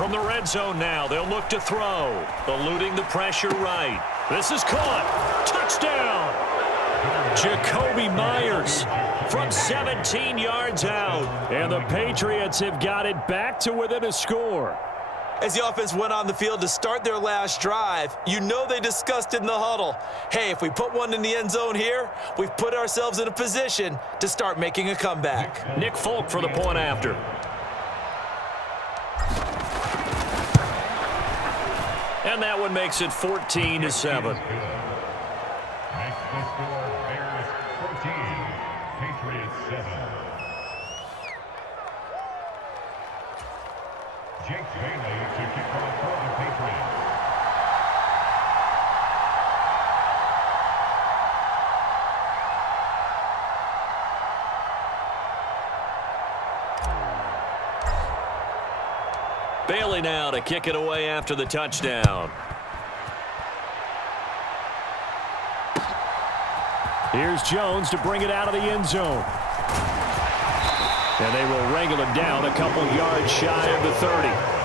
From the red zone now, they'll look to throw. Eluding the pressure right. This is caught. Touchdown! Jacoby Myers from 17 yards out. And the Patriots have got it back to within a score. As the offense went on the field to start their last drive, you know they discussed in the huddle, hey, if we put one in the end zone here, we've put ourselves in a position to start making a comeback. Nick Folk for the point after. And that one makes it 14-7. Bailey now to kick it away after the touchdown. Here's Jones to bring it out of the end zone. And they will wrangle it down a couple yards shy of the 30.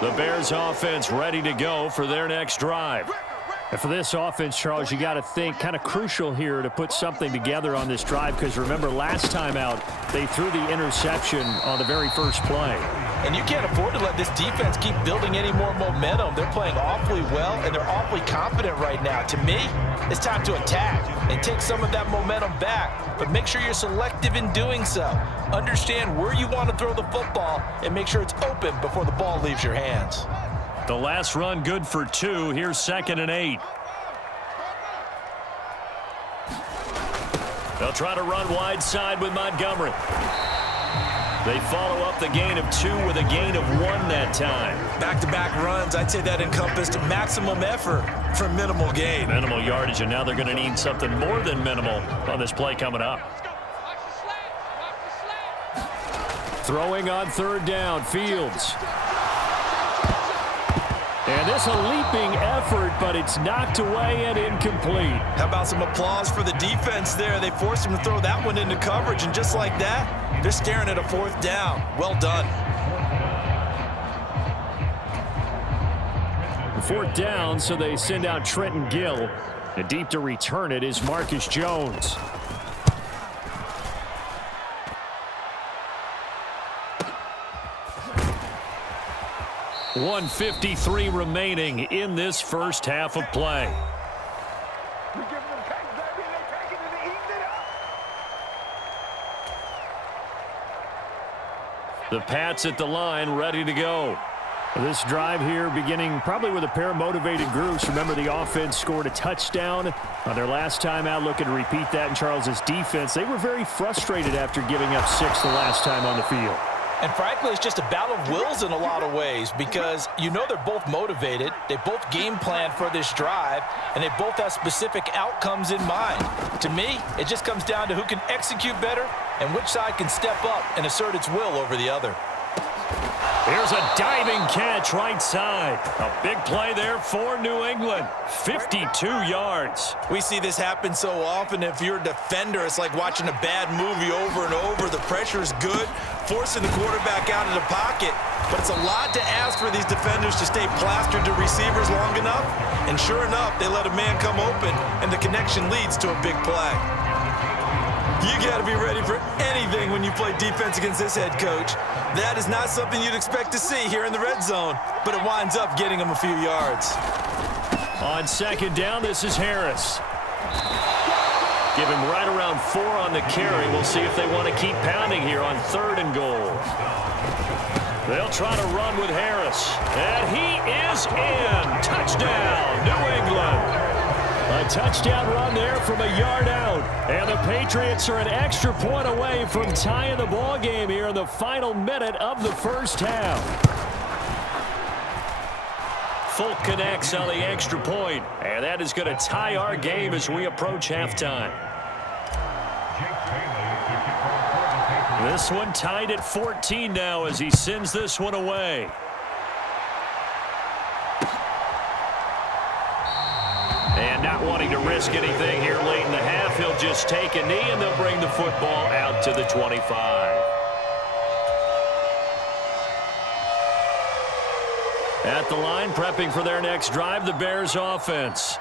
The Bears offense ready to go for their next drive. And for this offense, Charles, you got to think kind of crucial here to put something together on this drive, because remember last time out they threw the interception on the very first play. And you can't afford to let this defense keep building any more momentum. They're playing awfully well, and they're awfully confident right now. To me, it's time to attack and take some of that momentum back, but make sure you're selective in doing so. Understand where you want to throw the football and make sure it's open before the ball leaves your hands. The last run good for 2. Here's 2nd and 8. They'll try to run wide side with Montgomery. They follow up the gain of 2 with a gain of 1 that time. Back-to-back runs, I'd say that encompassed maximum effort for minimal gain. Minimal yardage, and now they're going to need something more than minimal on this play coming up. Throwing on 3rd down, Fields. And this a leaping effort, but it's knocked away and incomplete. How about some applause for the defense there? They forced him to throw that one into coverage, and just like that, they're staring at a 4th down. Well done. 4th down, so they send out Trenton Gill. And deep to return it is Marcus Jones. .153 remaining in this first half of play. The Pats at the line, ready to go. This drive here beginning probably with a pair of motivated groups. Remember, the offense scored a touchdown on their last time out. Looking to repeat that in Charles's defense. They were very frustrated after giving up 6 the last time on the field. And frankly, it's just a battle of wills in a lot of ways, because you know they're both motivated, they both game plan for this drive, and they both have specific outcomes in mind. To me, it just comes down to who can execute better and which side can step up and assert its will over the other. Here's a diving catch right side. A big play there for New England. 52 yards. We see this happen so often. If you're a defender, it's like watching a bad movie over and over. The pressure is good, forcing the quarterback out of the pocket. But it's a lot to ask for these defenders to stay plastered to receivers long enough. And sure enough, they let a man come open, and the connection leads to a big play. You got to be ready for anything when you play defense against this head coach. That is not something you'd expect to see here in the red zone, but it winds up getting him a few yards. On 2nd down, this is Harris. Give him right around 4 on the carry. We'll see if they want to keep pounding here on 3rd and goal. They'll try to run with Harris. And he is in. Touchdown, New England. A touchdown run there from a yard out. And the Patriots are an extra point away from tying the ball game here in the final minute of the first half. Folk connects on the extra point, and that is going to tie our game as we approach halftime. This one tied at 14 now as he sends this one away. Not wanting to risk anything here late in the half, he'll just take a knee, and they'll bring the football out to the 25. At the line, prepping for their next drive, the Bears offense.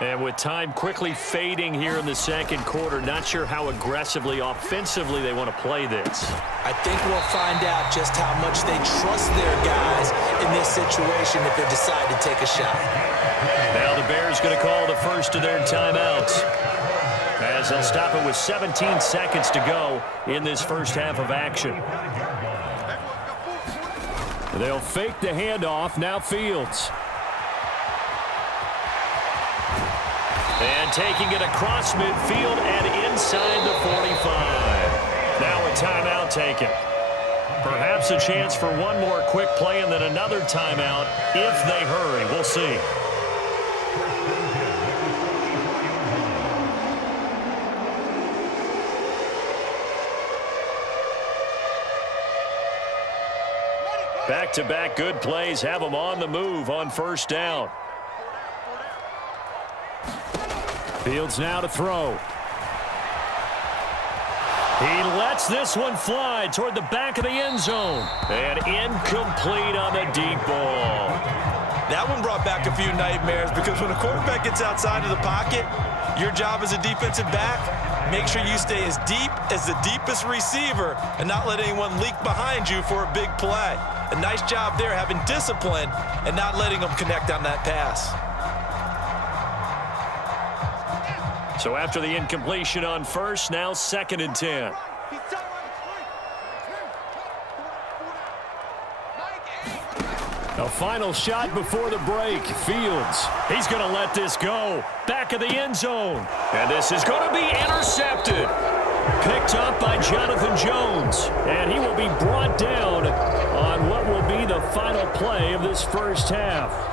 And with time quickly fading here in the second quarter, not sure how aggressively, offensively they want to play this. I think we'll find out just how much they trust their guys in this situation if they decide to take a shot. Now the Bears going to call the first of their timeouts, as they'll stop it with 17 seconds to go in this first half of action. They'll fake the handoff. Now Fields. And taking it across midfield and inside the 45. Now a timeout taken. Perhaps a chance for one more quick play and then another timeout if they hurry. We'll see. Back-to-back good plays have them on the move on first down. Fields now to throw. He lets this one fly toward the back of the end zone. And incomplete on the deep ball. That one brought back a few nightmares because when a quarterback gets outside of the pocket, your job as a defensive back, make sure you stay as deep as the deepest receiver and not let anyone leak behind you for a big play. A nice job there having discipline and not letting them connect on that pass. So after the incompletion on first, now 2nd and 10. A final shot before the break. Fields. He's going to let this go. Back of the end zone. And this is going to be intercepted. Picked up by Jonathan Jones. And he will be brought down on what will be the final play of this first half.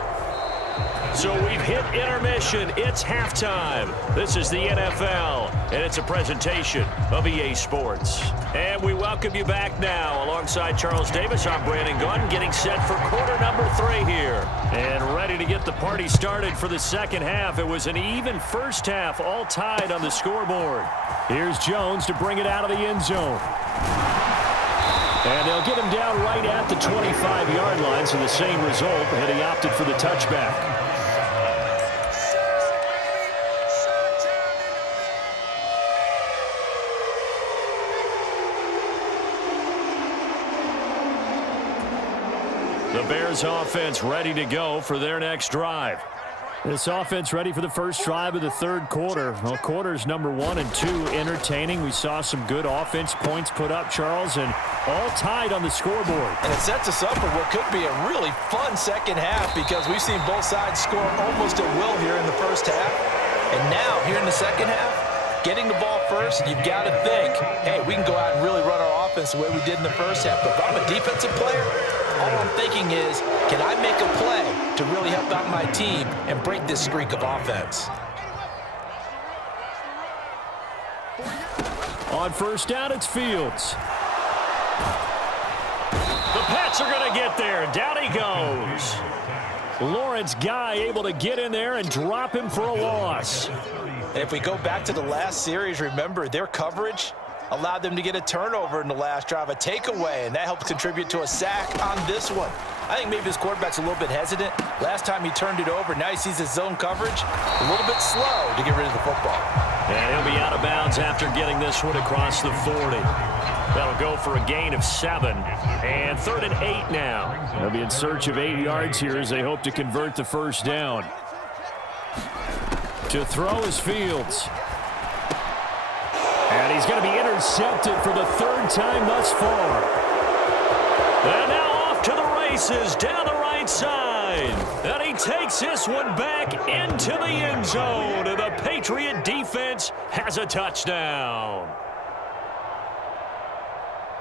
So we've hit intermission. It's halftime. This is the NFL, and it's a presentation of EA Sports. And we welcome you back now. Alongside Charles Davis, I'm Brandon Gunn, getting set for quarter number 3 here. And ready to get the party started for the second half. It was an even first half, all tied on the scoreboard. Here's Jones to bring it out of the end zone. And they'll get him down right at the 25-yard line, so the same result, and he opted for the touchback. The Bears offense ready to go for their next drive. This offense ready for the first drive of the third quarter. Well, quarters number 1 and 2 entertaining. We saw some good offense points put up, Charles, and all tied on the scoreboard. And it sets us up for what could be a really fun second half because we've seen both sides score almost at will here in the first half. And now, here in the second half, getting the ball first, you've got to think, hey, we can go out and really run our offense the way we did in the first half. But if I'm a defensive player, all I'm thinking is, can I make a play to really help out my team and break this streak of offense? On first down, it's Fields. The Pats are going to get there. Down he goes. Lawrence Guy able to get in there and drop him for a loss. And if we go back to the last series, remember, their coverage allowed them to get a turnover in the last drive, a takeaway, and that helped contribute to a sack on this one. I think maybe his quarterback's a little bit hesitant. Last time he turned it over, now he sees his zone coverage a little bit slow to get rid of the football. And he'll be out of bounds after getting this one across the 40. That'll go for a gain of 7. And 3rd and 8 now. They'll be in search of 8 yards here as they hope to convert the first down. To throw is Fields. And he's going to be intercepted for the 3rd time thus far. And now off to the races down the right side. And he takes this one back into the end zone. And the Patriot defense has a touchdown.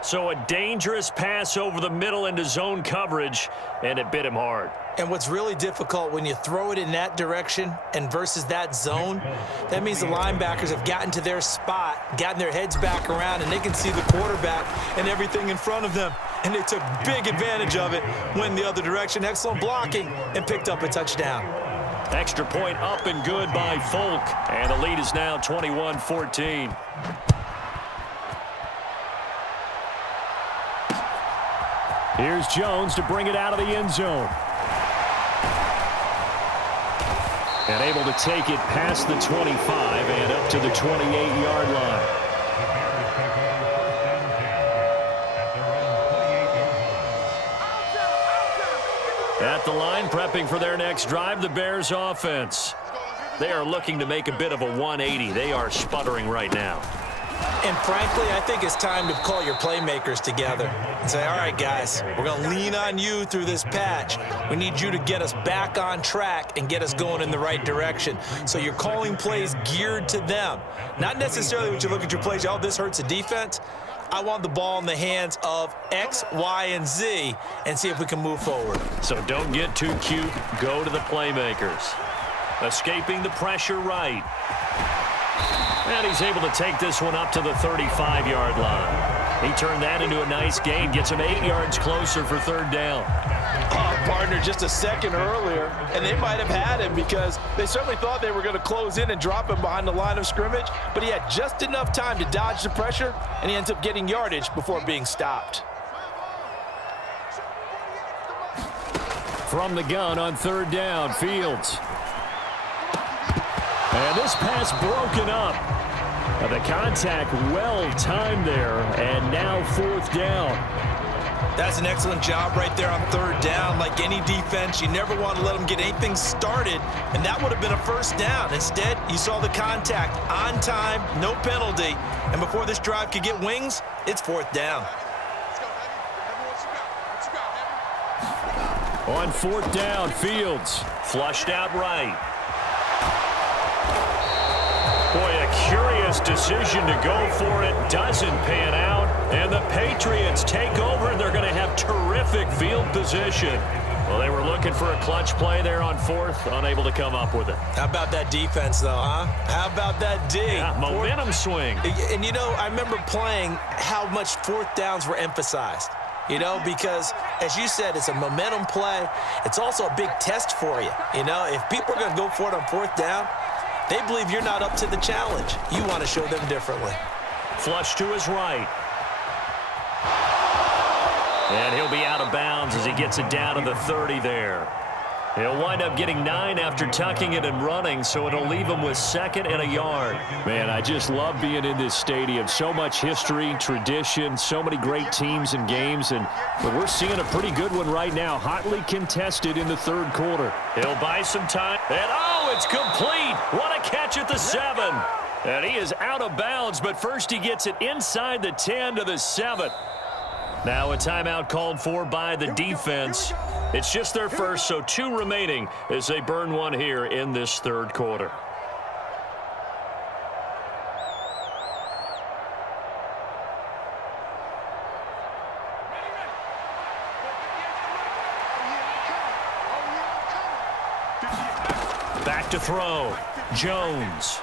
So a dangerous pass over the middle into zone coverage, and it bit him hard. And what's really difficult when you throw it in that direction and versus that zone, that means the linebackers have gotten to their spot, gotten their heads back around, and they can see the quarterback and everything in front of them. And they took big advantage of it, went the other direction, excellent blocking, and picked up a touchdown. Extra point up and good by Folk. And the lead is now 21-14. Here's Jones to bring it out of the end zone. And able to take it past the 25 and up to the 28-yard line. At the line, prepping for their next drive, the Bears offense. They are looking to make a bit of a 180. They are sputtering right now. And frankly, I think it's time to call your playmakers together and say, all right, guys, we're going to lean on you through this patch. We need you to get us back on track and get us going in the right direction. So you're calling plays geared to them. Not necessarily when you look at your plays, oh, this hurts the defense. I want the ball in the hands of X, Y, and Z and see if we can move forward. So don't get too cute. Go to the playmakers. Escaping the pressure right. And he's able to take this one up to the 35-yard line. He turned that into a nice gain. Gets him 8 yards closer for third down. Partner, just a second earlier, and they might have had him because they certainly thought they were going to close in and drop him behind the line of scrimmage, but he had just enough time to dodge the pressure, and he ends up getting yardage before being stopped. From the gun on third down, Fields. And this pass broken up. The contact well timed there, and now fourth down. That's an excellent job right there on third down. Like any defense, you never want to let them get anything started, and that would have been a first down. Instead, you saw the contact on time, no penalty, and before this drive could get wings, it's fourth down. On fourth down, Fields flushed out right. Boy, a curious decision to go for it. Doesn't pan out. And the Patriots take over, and they're going to have terrific field position. Well, they were looking for a clutch play there on fourth, unable to come up with it. How about that defense, though, huh? How about that D? Yeah, momentum swing. And, you know, I remember playing how much fourth downs were emphasized. You know, because, as you said, it's a momentum play. It's also a big test for you. You know, if people are going to go for it on fourth down, they believe you're not up to the challenge. You want to show them differently. Flush to his right. And he'll be out of bounds as he gets it down to the 30 there. He'll wind up getting 9 after tucking it and running, so it'll leave him with second and a yard. Man, I just love being in this stadium. So much history, tradition, so many great teams and games, and we're seeing a pretty good one right now, hotly contested in the third quarter. He'll buy some time, and oh, it's complete. What a catch at the 7. And he is out of bounds, but first he gets it inside the 10 to the 7. Now a timeout called for by the defense. It's just their first, so 2 remaining as they burn one here in this third quarter. Back to throw. Jones.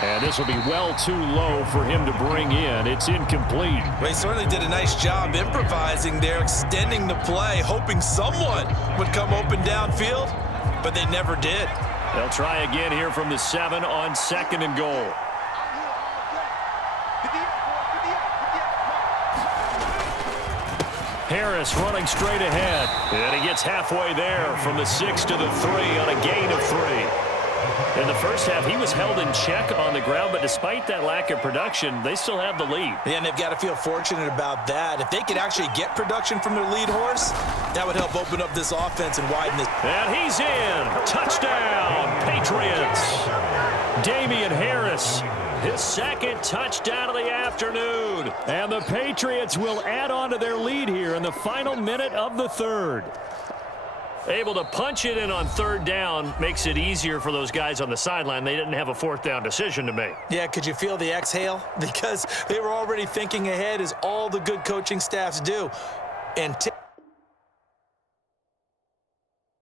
And this will be well too low for him to bring in. It's incomplete. Well, he certainly did a nice job improvising there, extending the play, hoping someone would come open downfield, but they never did. They'll try again here from the 7 on second and goal. Harris running straight ahead. And he gets halfway there from the 6 to the 3 on a gain of 3. In the first half, he was held in check on the ground, but despite that lack of production, they still have the lead. Yeah, and they've got to feel fortunate about that. If they could actually get production from their lead horse, that would help open up this offense and widen this. And he's in. Touchdown, Patriots. Damian Harris, his second touchdown of the afternoon. And the Patriots will add on to their lead here in the final minute of the third. Able to punch it in on third down makes it easier for those guys on the sideline. They didn't have a fourth down decision to make. Yeah, could you feel the exhale? Because they were already thinking ahead, as all the good coaching staffs do. And